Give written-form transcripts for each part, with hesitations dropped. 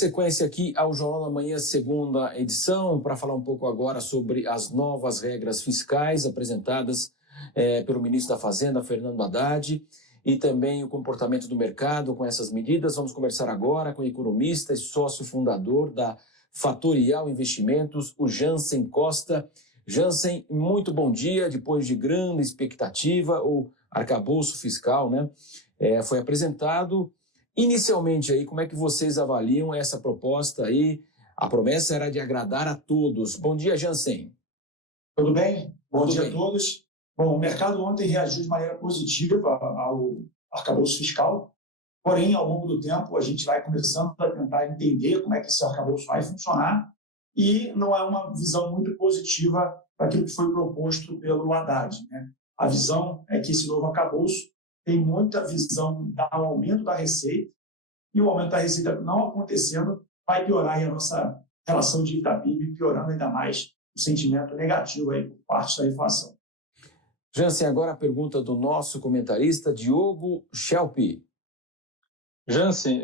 sequência aqui ao Jornal da Manhã, segunda edição, para falar um pouco agora sobre as novas regras fiscais apresentadas pelo ministro da Fazenda, Fernando Haddad, e também o comportamento do mercado com essas medidas. Vamos conversar agora com o economista e sócio fundador da Fatorial Investimentos, o Jansen Costa. Jansen, muito bom dia. Depois de grande expectativa, o arcabouço fiscal, né, foi apresentado. Inicialmente, aí, como é que vocês avaliam essa proposta aí? A promessa era de agradar a todos. Bom dia, Jansen. Tudo bem? Bom dia a todos. Bom, o mercado ontem reagiu de maneira positiva ao arcabouço fiscal, porém, ao longo do tempo, a gente vai começando a tentar entender como é que esse arcabouço vai funcionar e não é uma visão muito positiva daquilo que foi proposto pelo Haddad, né? A visão é que esse novo arcabouço tem muita visão do aumento da receita, e o aumento da receita não acontecendo vai piorar aí a nossa relação de dívida-PIB, piorando ainda mais o sentimento negativo aí por parte da inflação. Jansen, agora a pergunta do nosso comentarista, Diogo Schelp. Jansen,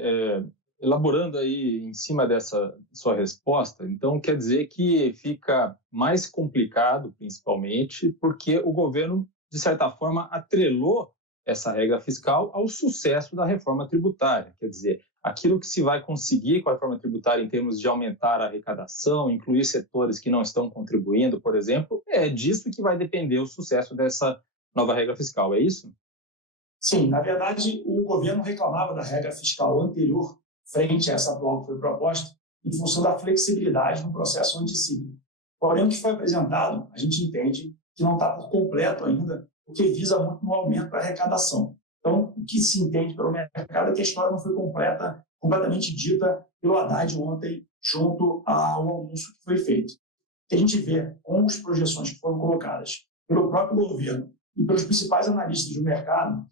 elaborando aí em cima dessa sua resposta, então quer dizer que fica mais complicado, principalmente, porque o governo, de certa forma, atrelou essa regra fiscal ao sucesso da reforma tributária. Quer dizer, aquilo que se vai conseguir com a reforma tributária em termos de aumentar a arrecadação, incluir setores que não estão contribuindo, por exemplo, é disso que vai depender o sucesso dessa nova regra fiscal, é isso? Sim, na verdade, o governo reclamava da regra fiscal anterior, frente a essa atual que foi proposta, em função da flexibilidade no processo anticíclico. Porém, o que foi apresentado, a gente entende que não está por completo ainda, porque visa muito no aumento da arrecadação. Então, o que se entende pelo mercado é que a história não foi completamente dita pelo Haddad ontem, junto ao almoço que foi feito. O que a gente vê com as projeções que foram colocadas pelo próprio governo e pelos principais analistas do mercado,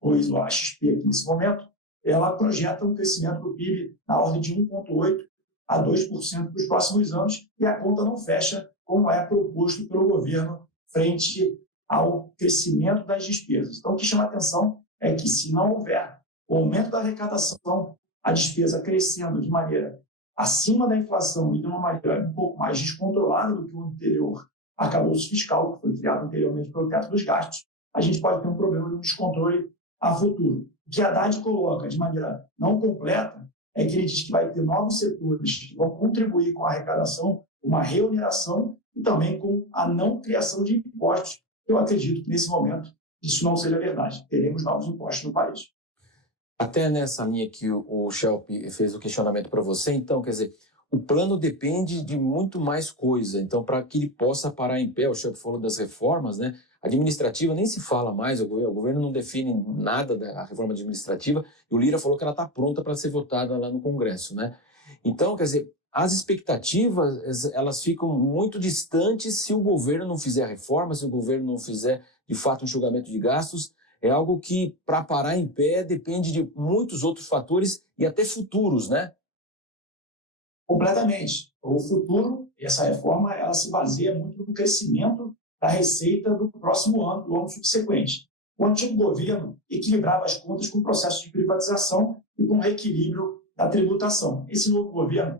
incluindo a XP aqui nesse momento, ela projeta um crescimento do PIB na ordem de 1,8% a 2% nos próximos anos, e a conta não fecha como é proposto pelo governo frente ao crescimento das despesas. Então, o que chama a atenção é que, se não houver o aumento da arrecadação, a despesa crescendo de maneira acima da inflação e de uma maneira um pouco mais descontrolada do que o anterior arcabouço fiscal, que foi criado anteriormente pelo teto dos gastos, a gente pode ter um problema de um descontrole a futuro. O que a Haddad coloca de maneira não completa é que ele diz que vai ter novos setores que vão contribuir com a arrecadação, uma reoneração e também com a não criação de impostos. Eu acredito que, nesse momento, isso não seja verdade. Teremos novos impostos no país. Até nessa linha que o Schelp fez o questionamento para você, então, quer dizer, o plano depende de muito mais coisa. Então, para que ele possa parar em pé, o Schelp falou das reformas, né? Administrativa nem se fala mais, o governo não define nada da reforma administrativa, e o Lira falou que ela está pronta para ser votada lá no Congresso, né? Então, quer dizer, as expectativas, elas ficam muito distantes se o governo não fizer a reforma, se o governo não fizer, de fato, um enxugamento de gastos. É algo que, para parar em pé, depende de muitos outros fatores e até futuros, né? Completamente. O futuro, essa reforma, ela se baseia muito no crescimento da receita do próximo ano, do ano subsequente. O antigo governo equilibrava as contas com o processo de privatização e com o reequilíbrio da tributação. Esse novo governo,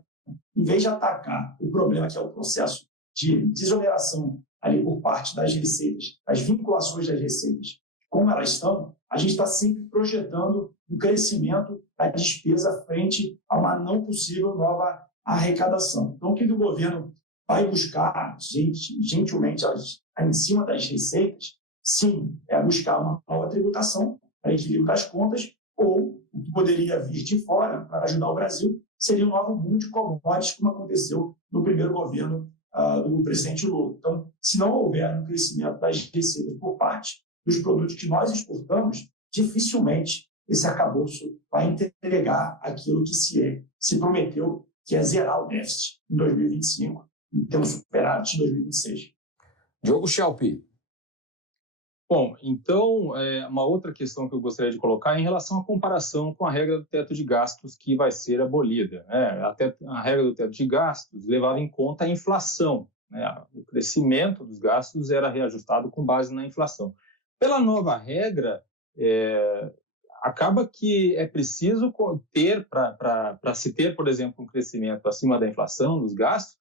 em vez de atacar o problema que é o processo de desoneração ali por parte das receitas, as vinculações das receitas, como elas estão, a gente está sempre projetando um crescimento da despesa frente a uma não possível nova arrecadação. Então, o que o governo vai buscar, gentilmente, em cima das receitas, sim, é buscar uma nova tributação para equilíbrio das contas, ou o que poderia vir de fora para ajudar o Brasil seria um novo boom de commodities, como aconteceu no primeiro governo do presidente Lula. Então, se não houver um crescimento das receitas por parte dos produtos que nós exportamos, dificilmente esse arcabouço vai entregar aquilo que se prometeu, que é zerar o déficit em 2025 e ter um superávit em 2026. Diogo Schelp. Bom, então, uma outra questão que eu gostaria de colocar é em relação à comparação com a regra do teto de gastos que vai ser abolida, né? A regra do teto de gastos levava em conta a inflação, né? O crescimento dos gastos era reajustado com base na inflação. Pela nova regra, acaba que é preciso ter, para se ter, por exemplo, um crescimento acima da inflação, dos gastos,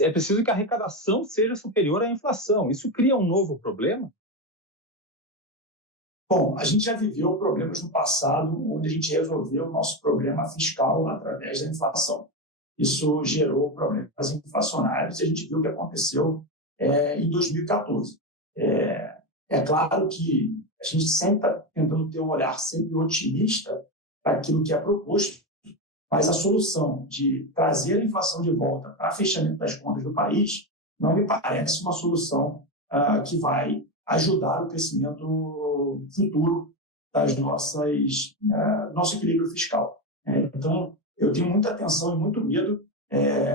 é preciso que a arrecadação seja superior à inflação. Isso cria um novo problema? Bom, a gente já viveu problemas no passado onde a gente resolveu o nosso problema fiscal através da inflação. Isso gerou problemas inflacionários e a gente viu o que aconteceu em 2014. É claro que a gente sempre está tentando ter um olhar sempre otimista para aquilo que é proposto, mas a solução de trazer a inflação de volta para fechamento das contas do país não me parece uma solução que vai ajudar o crescimento futuro das nosso equilíbrio fiscal. Então, eu tenho muita atenção e muito medo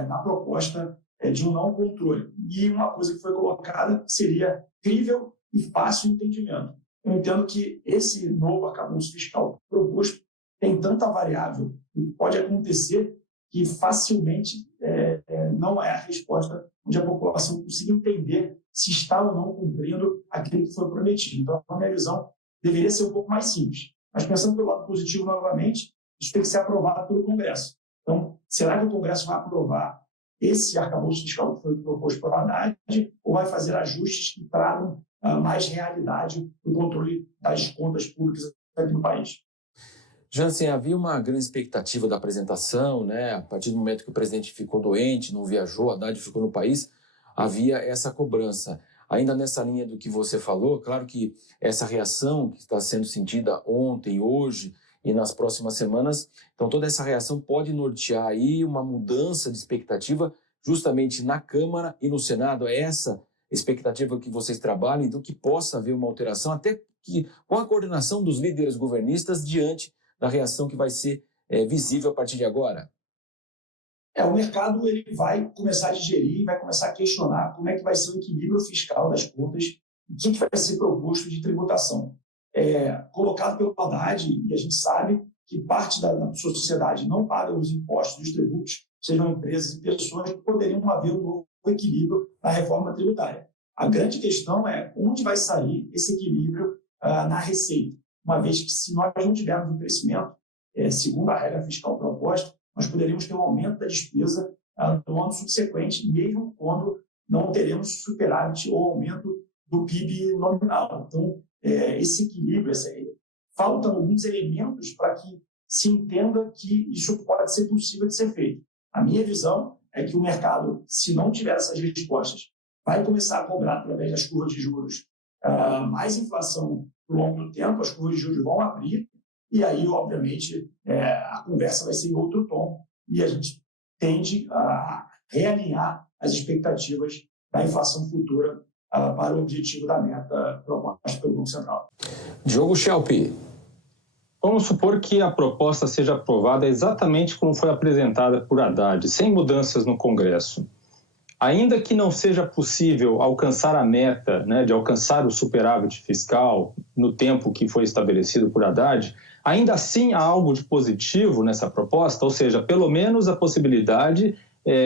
na proposta de um não controle. E uma coisa que foi colocada seria crível e fácil entendimento. Eu entendo que esse novo arcabouço fiscal proposto tem tanta variável que pode acontecer que facilmente não é a resposta onde a população consiga entender se está ou não cumprindo aquilo que foi prometido. Então, a minha visão deveria ser um pouco mais simples. Mas pensando pelo lado positivo novamente, isso tem que ser aprovado pelo Congresso. Então, será que o Congresso vai aprovar esse arcabouço fiscal que foi proposto pela Haddad ou vai fazer ajustes que tragam mais realidade no controle das contas públicas aqui no país? Jansen, havia uma grande expectativa da apresentação, né? A partir do momento que o presidente ficou doente, não viajou, Haddad ficou no país, havia essa cobrança. Ainda nessa linha do que você falou, claro que essa reação que está sendo sentida ontem, hoje e nas próximas semanas, então toda essa reação pode nortear aí uma mudança de expectativa justamente na Câmara e no Senado. É essa expectativa que vocês trabalham, então que possa haver uma alteração, até que com a coordenação dos líderes governistas diante da reação que vai ser visível a partir de agora? O mercado ele vai começar a digerir, vai começar a questionar como é que vai ser o equilíbrio fiscal das contas, o que vai ser proposto de tributação. Colocado pelo Haddad, e a gente sabe que parte da sociedade não paga os impostos dos tributos, sejam empresas e pessoas que poderiam haver um novo equilíbrio na reforma tributária. A grande questão é onde vai sair esse equilíbrio na receita, uma vez que se nós não tivermos um crescimento, segundo a regra fiscal proposta, nós poderíamos ter um aumento da despesa no ano subsequente, mesmo quando não teremos superávit ou aumento do PIB nominal. Então, esse equilíbrio, faltam alguns elementos para que se entenda que isso pode ser possível de ser feito. A minha visão é que o mercado, se não tiver essas respostas, vai começar a cobrar através das curvas de juros mais inflação ao longo do tempo, as curvas de juros vão abrir, e aí, obviamente, a conversa vai ser em outro tom e a gente tende a realinhar as expectativas da inflação futura para o objetivo da meta proposta pelo Banco Central. Diogo Schelp. Vamos supor que a proposta seja aprovada exatamente como foi apresentada por Haddad, sem mudanças no Congresso. Ainda que não seja possível alcançar a meta, né, de alcançar o superávit fiscal no tempo que foi estabelecido por Haddad, ainda assim há algo de positivo nessa proposta, ou seja, pelo menos a possibilidade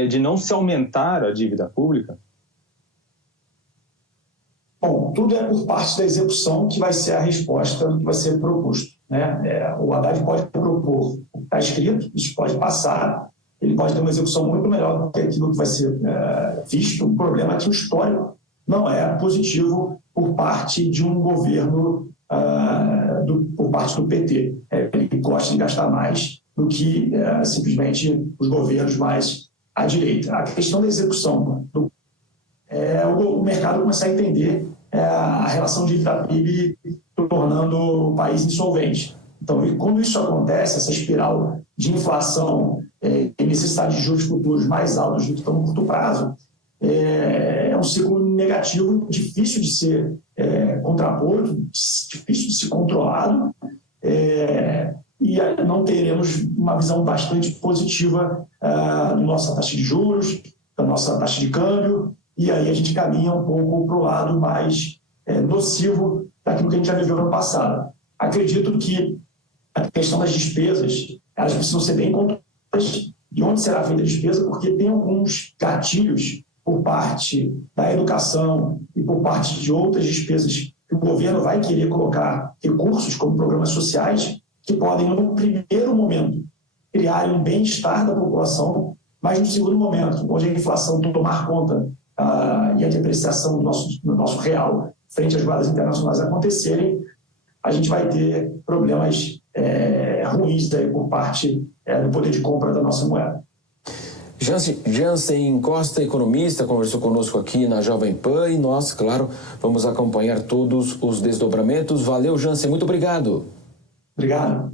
de não se aumentar a dívida pública? Bom, tudo é por parte da execução que vai ser a resposta do que vai ser proposto, né? O Haddad pode propor o que está escrito, isso pode passar, ele pode ter uma execução muito melhor do que aquilo que vai ser visto. O problema é que o histórico não é positivo por parte de um governo, por parte do PT. Ele gosta de gastar mais do que simplesmente os governos mais à direita. A questão da execução o mercado começar a entender a relação de dívida-PIB tornando o país insolvente. Então, e quando isso acontece, essa espiral de inflação e necessidade de juros futuros mais altos do que estão no curto prazo, é um ciclo negativo, difícil de ser contraposto, difícil de ser controlado, e não teremos uma visão bastante positiva da nossa taxa de juros, da nossa taxa de câmbio, e aí a gente caminha um pouco para o lado mais nocivo daquilo que a gente já viveu no passado. Acredito que a questão das despesas, elas precisam ser bem controladas, de onde será feita a despesa, porque tem alguns gatilhos por parte da educação e por parte de outras despesas que o governo vai querer colocar recursos como programas sociais, que podem, no primeiro momento, criar um bem-estar da população, mas no segundo momento, onde a inflação tomar conta e a depreciação do nosso real frente às moedas internacionais acontecerem, a gente vai ter problemas ruins daí por parte do poder de compra da nossa moeda. Jansen Costa, economista, conversou conosco aqui na Jovem Pan e nós, claro, vamos acompanhar todos os desdobramentos. Valeu, Jansen, muito obrigado. Obrigado.